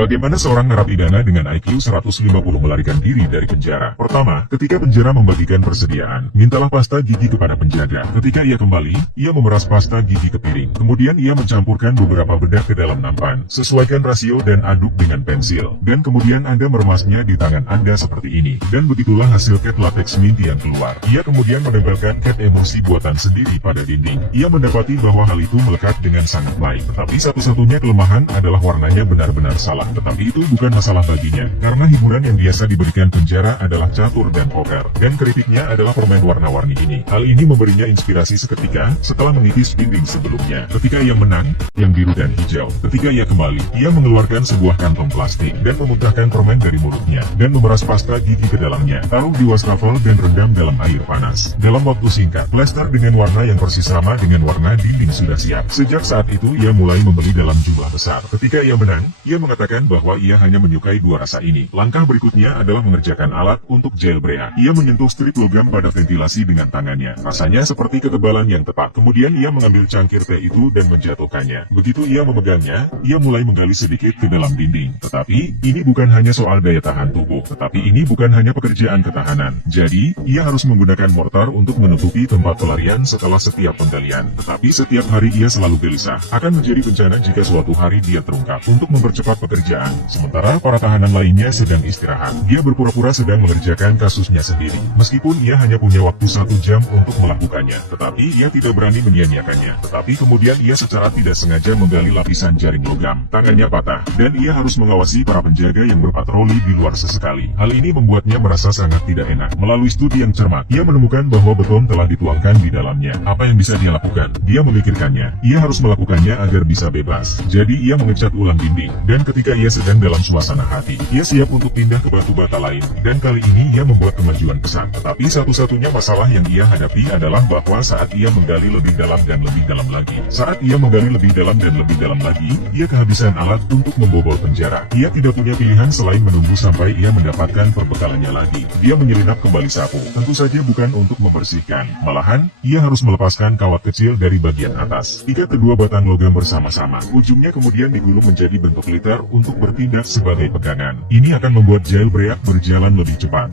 Bagaimana seorang narapidana dengan IQ 150 melarikan diri dari penjara? Pertama, ketika penjara membagikan persediaan, mintalah pasta gigi kepada penjaga. Ketika ia kembali, ia memeras pasta gigi ke piring. Kemudian ia mencampurkan beberapa bedak ke dalam nampan. Sesuaikan rasio dan aduk dengan pensil. Dan kemudian Anda meremasnya di tangan Anda seperti ini. Dan begitulah hasil cat latex mint yang keluar. Ia kemudian menempelkan cat emosi buatan sendiri pada dinding. Ia mendapati bahwa hal itu melekat dengan sangat baik. Tetapi satu-satunya kelemahan adalah warnanya benar-benar salah. Tetapi itu bukan masalah baginya, karena hiburan yang biasa diberikan penjara adalah catur dan poker, dan kritiknya adalah permen warna-warni ini. Hal ini memberinya inspirasi seketika, setelah menipis dinding sebelumnya. Ketika ia menang, yang biru dan hijau. Ketika ia kembali, ia mengeluarkan sebuah kantong plastik, dan memuntahkan permen dari mulutnya, dan memeras pasta gigi ke dalamnya, taruh di wastafel dan rendam dalam air panas. Dalam waktu singkat, plester dengan warna yang persis sama dengan warna dinding sudah siap. Sejak saat itu ia mulai membeli dalam jumlah besar. Ketika ia menang, ia mengatakan bahwa ia hanya menyukai dua rasa ini. Langkah berikutnya adalah mengerjakan alat untuk jailbreak. Ia menyentuh strip logam pada ventilasi dengan tangannya. Rasanya seperti ketebalan yang tepat. Kemudian ia mengambil cangkir teh itu dan menjatuhkannya. Begitu ia memegangnya, ia mulai menggali sedikit ke dalam dinding. Tetapi, ini bukan hanya soal daya tahan tubuh. Tetapi ini bukan hanya pekerjaan ketahanan. Jadi, ia harus menggunakan mortar untuk menutupi tempat pelarian setelah setiap penggalian. Tetapi setiap hari ia selalu gelisah. Akan menjadi bencana jika suatu hari dia terungkap. Untuk mempercepat pekerjaan, sementara para tahanan lainnya sedang istirahat. Dia berpura-pura sedang mengerjakan kasusnya sendiri. Meskipun ia hanya punya waktu 1 jam untuk melakukannya, tetapi ia tidak berani menyia-nyiakannya. Tetapi kemudian ia secara tidak sengaja menggali lapisan jaring logam. Tangannya patah, dan ia harus mengawasi para penjaga yang berpatroli di luar sesekali. Hal ini membuatnya merasa sangat tidak enak. Melalui studi yang cermat, ia menemukan bahwa beton telah dituangkan di dalamnya. Apa yang bisa dia lakukan? Dia memikirkannya. Ia harus melakukannya agar bisa bebas. Jadi ia mengecat ulang dinding, dan ketika ia sedang dalam suasana hati, ia siap untuk pindah ke batu bata lain, dan kali ini ia membuat kemajuan besar. Tetapi satu-satunya masalah yang ia hadapi adalah bahwa saat ia menggali lebih dalam dan lebih dalam lagi, ia kehabisan alat untuk membobol penjara. Ia tidak punya pilihan selain menunggu sampai ia mendapatkan perbekalannya lagi. Dia menyelinap kembali sapu, tentu saja bukan untuk membersihkan, malahan, ia harus melepaskan kawat kecil dari bagian atas. Ikat kedua batang logam bersama-sama, ujungnya kemudian digulung menjadi bentuk liter untuk bertindak sebagai pegangan. Ini akan membuat jailbreak berjalan lebih cepat.